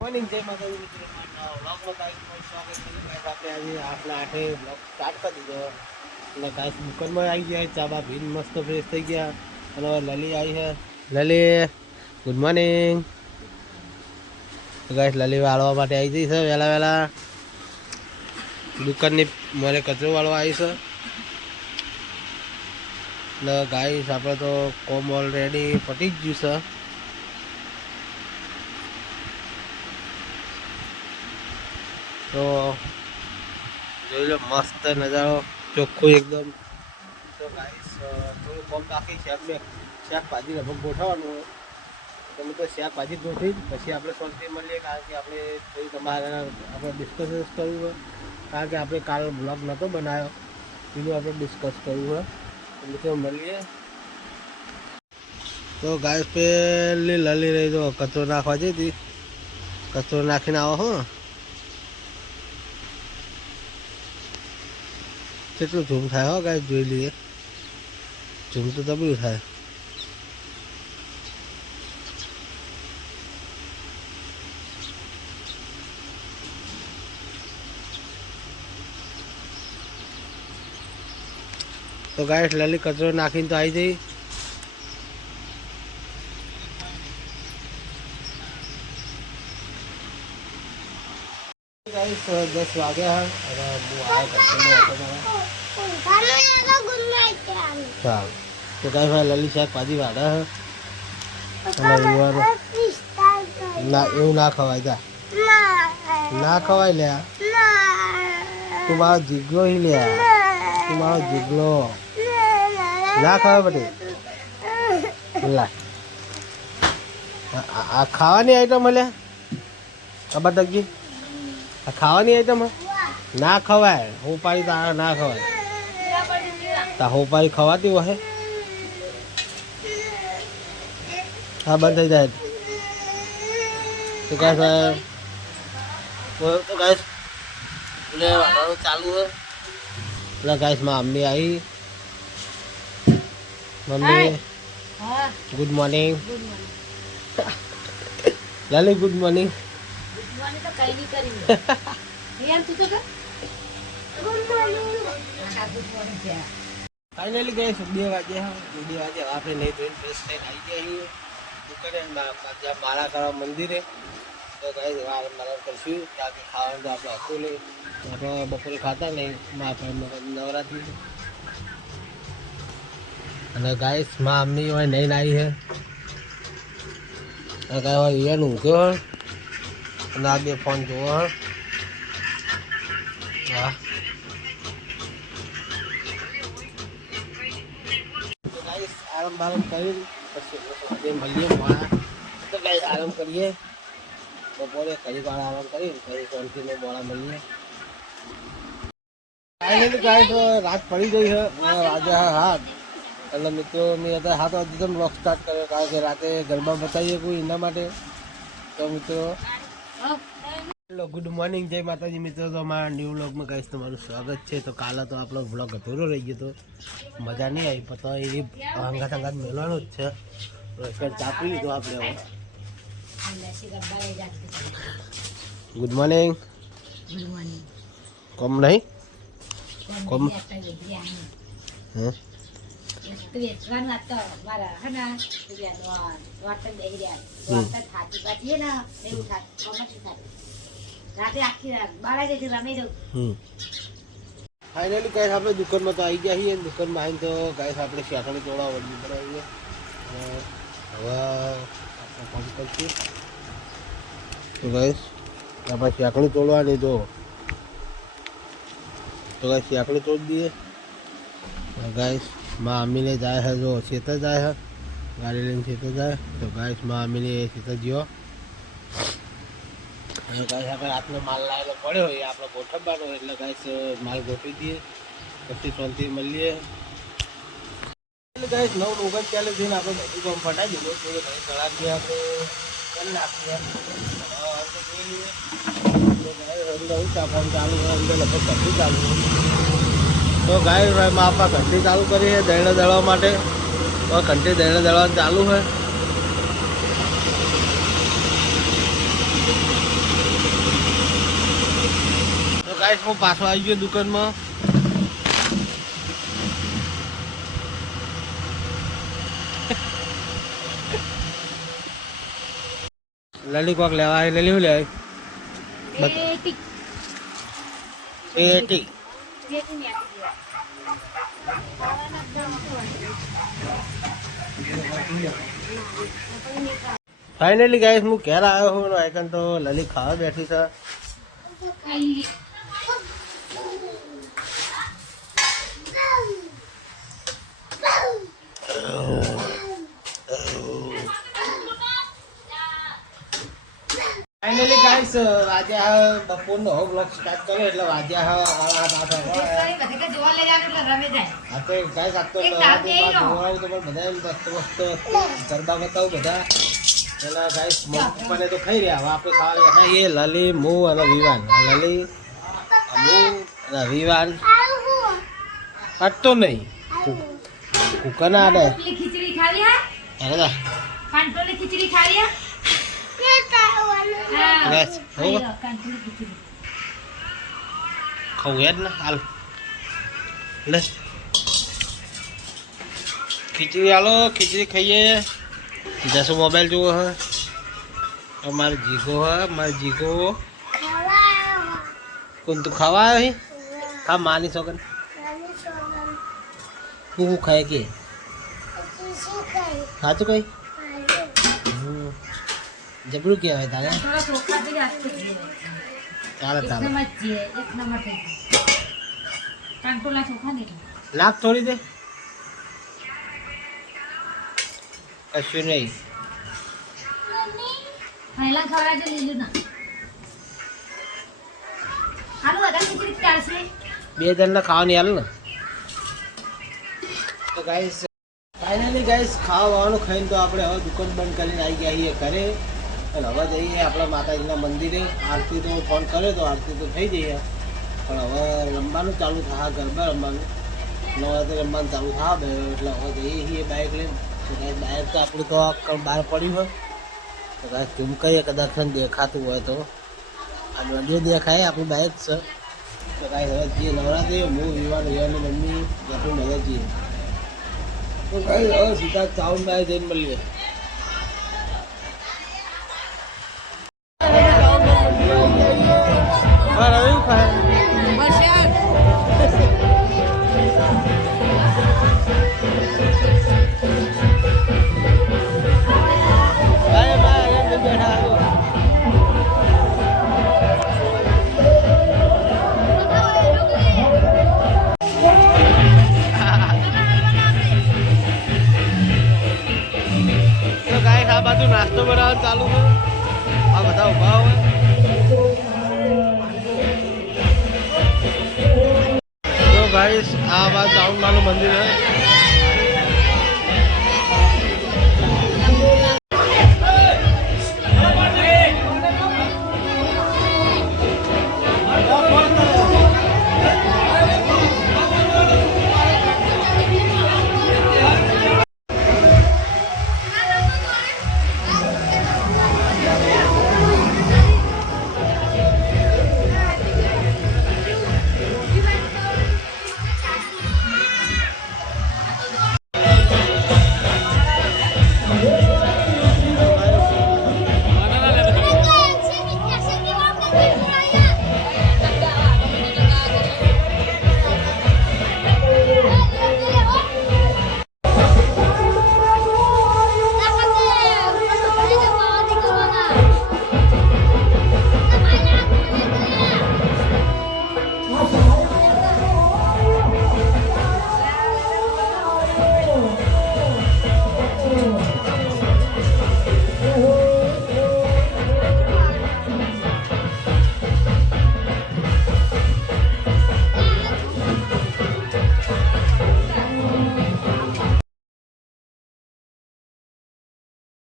Morning જય માતાજી મિત્રો વ્લોગમાં ગાઈસ સ્વાગત છે આપણે આજે 8:08 વ્લોગ સ્ટાર્ટ કરી દીધો અને ગાઈસ દુકાનમાં આવી ગયા ચાબા ભીન મસ્ત ફ્રેશ થઈ ગયા અને લલી આવી છે લલી ગુડ મોર્નિંગ તો ગાઈસ લલી વાળવા માટે આવી જઈ છે વહેલા વહેલા દુકાનની મારે કચરો વાળવા આવી છે ને ગાઈસ આપણે તો કોમ ઓલરેડી પતી જ ગયું છે તો જોઈ લો મસ્ત નજારો ચોખ્ખું એકદમ તો ગાઈસ થોડું કોમ બાકી શાકભાજી લગભગ ગોઠવવાનું હોય તો હું તો શાકભાજી ગોઠવી પછી આપણે શાંતિ મળીએ કારણ કે આપણે થોડી તમારે આપણે ડિસ્કસ કરવું હોય કારણ કે આપણે કાલ બ્લોગ નહોતો બનાવ્યો એનું આપણે ડિસ્કસ કરવું હોય તો મિત્રો મળીએ તો ગાઈસ પેલી લલી રહી તો કચરો નાખવા જઈ હતી કચરો નાખીને આવો હો કેટલું ઝૂમ થાય હો ગાઈસ જોઈ લઈએ ઝૂમ તો તબલું થાય તો ગાઈસ લલી કચરો નાખીને તો આવી જઈ ગાઈસ 10 વાગ્યા અને હું આવ્યો ચાલ તો ગાઈસ ભાઈ લલી શાકભાજી વાળા અને ના એવું ના ખવાય જા ના ખવાય લે તું મારો જીગલો હી લે તું મારો જીગલો ના ખવાય બધી લા આ ખાવાની આઈટમ હલે ખબર તકજી આ ખાવાની આઈટમ ના ખવાય હોપારી તારા ના ખવાય તા હોપારી ખવાતી હોય હા બંધ થઈ જાય તો ગાઈસ એટલે વાળવાનું ચાલુ હોય એટલે ગાઈસ માં મમ્મી આવી મમ્મી ગુડ મોર્નિંગ લાલી ગુડ મોર્નિંગ ફાઇનલી ગઈ 2 વાગે આપણે નહીં ધોઈને ફ્રેશ થઈને આવી ગયા દુકાને મારા કરવા મંદિરે તો ગઈ મારા કરશું કારણ કે ખાવાનું તો આપણે હતું નહીં આપણે બપોરે ખાતા નહીં નવરાત્રિ અને ગાઈસ માં અમ્મી હોય નહીં આવી છે ગાય હોય અહીંયા ઊંઘ્યો હોય અને આ બે ફોન જોવો હોય હા આરામ બારામ કરી પછી મળીએ મોડા તો ગાઈસ આરામ કરીએ બપોરે ઘડી વાર આરામ કરી પછી શાંતિને મોડા મળીએ ફાઇનલી ગાઈસ રાત પડી ગઈ છે આજે હાથ એટલે મિત્રો મેં અત્યારે 7 વાગે બ્લોગ સ્ટાર્ટ કર્યો કારણ કે રાતે ગરબા બતાવીએ કોઈ એના માટે તો મિત્રો ગુડ મોર્નિંગ જય માતાજી મિત્રો તો અમારા ન્યૂ વ્લોગમાં ગાઈસ તમારું સ્વાગત છે તો કાલે તો આપણો વ્લોગ અધૂરો રહી ગયો તો મજા નહીં આવી પણ તો એ હંગાત મેળવાનો જ છે ચાપી લીધો આપણે હવે ગુડ મોર્નિંગ કોમ નહીં કોમ હે ફાઇનલી ગાઈસ આપણે દુકાનમાં તો આવી ગયા છીએ દુકાનમાં આવીને તો ગાઈસ આપણે શાકણી તોડવા વળવી બનાવીએ હવે આપણે કામ કરશું તો ગાઈસ આપણે શાકણી તોડવાની તો ગાઈસ શાકણી તોડી દઈએ ગાઈસ માં અમીને જાય છે જો ખેતર જાય છે ગાડી લઈને ખેતર જાય તો ગાઈસ માં અમીને ખેતર ગયો અને ગાઈસ આપણે રાતનો માલ લાવેલો પડ્યો હોય આપણે ગોઠવવાનો એટલે ગાઈસ માલ ગોઠવી દઈએ પછી શાંતિ મળીએ એટલે ગાઈસ 9:39 જઈને આપણે બધું કામ ફટાઈ દીધું તો ભાઈ કલાકથી આપણે કરી નાખીએ ચાલુ અંદર લગભગ ઘરથી ચાલુ તો ગાઈસ માં આપણા ઘરથી ચાલુ કરીએ દહીણા દળવા માટે તો ઘંટી દહીણા દળવાનું ચાલુ હોય ગાઈસ હું પાછો આવી ગયો દુકાનમાં. લલી કોક લેવા આવી. લલી શું લેવાય? પેટી. ફાઇનલી ગાઈસ હું ઘેર આવ્યો છું. આઈકન તો લલી ખાવા બેઠી છે. ફાઇનલી ગાઈસ વાજ્યા બપોરનો બ્લોગ સ્ટાર્ટ કર્યો એટલે વાજ્યા હા તો ગાઈસ આ તો જોવાનું તો પણ બધા મસ્ત મસ્ત ગરબા બતાવું બધા. પેલા ગાઈસ મને તો ખાઈ રહ્યા. હવે આપણે ખાવા ખાઈએ લલી હું અને વિવાન. લલી હું અને વિવાન અટતો નહીં કુકર ના આડે ખીચડી ખાલી હા કાંટોલી ખીચડી ખાલી હા બસ ખાવું યાદ ને હાલ લે ખીચડી હાલો. ખીચડી ખાઈએ. જશું મોબાઈલ જોવો હે. અમારે જીગો હે. મારે જીગો કોણ તું ખાવા આવ્યો? ખા માની સોગન. હું ખાય કે સાચું કઈ જબરું કહેવાય તારે. ચાલે ચાલે લાખ થોડી દે કશું નહીં. બે જણને ખાવાની હાલ ને. તો ગાઈસ ફાઇનલી ગાઈસ ખાવાનું ખાઈને તો આપણે હવે દુકાન બંધ કરીને આવી ગયા છીએ ઘરે. અને હવે જઈએ આપણા માતાજીના મંદિરે. આરતી તો ફોન કર્યો તો આરતી તો થઈ જઈએ. પણ હવે રમવાનું ચાલુ થાય. ગરબા રમવાનું નવરાત્રિ રમવાનું ચાલુ થાય. એટલે હવે જઈએ છીએ બાઇક લઈને. તો કાંઈ બાઇક તો આપણું તો બહાર પડ્યું હોય તો કાંઈ કેમ કહીએ કદાચ દેખાતું હોય તો આ નદીઓ દેખાય આપણું બાઇક છે. તો કાંઈ હવે જઈએ નવરાત્રિ. હું વિવાની મમ્મી આપણું મજા જઈએ. તો કાંઈ હવે સીધા ચાઉન બાય જઈને મળીએ. નાસ્તો બનાવવાનું ચાલુ છે. આ બધા ઉભા હોય. તો ગાઈસ આ બાદ ટાઉન માનું મંદિર છે.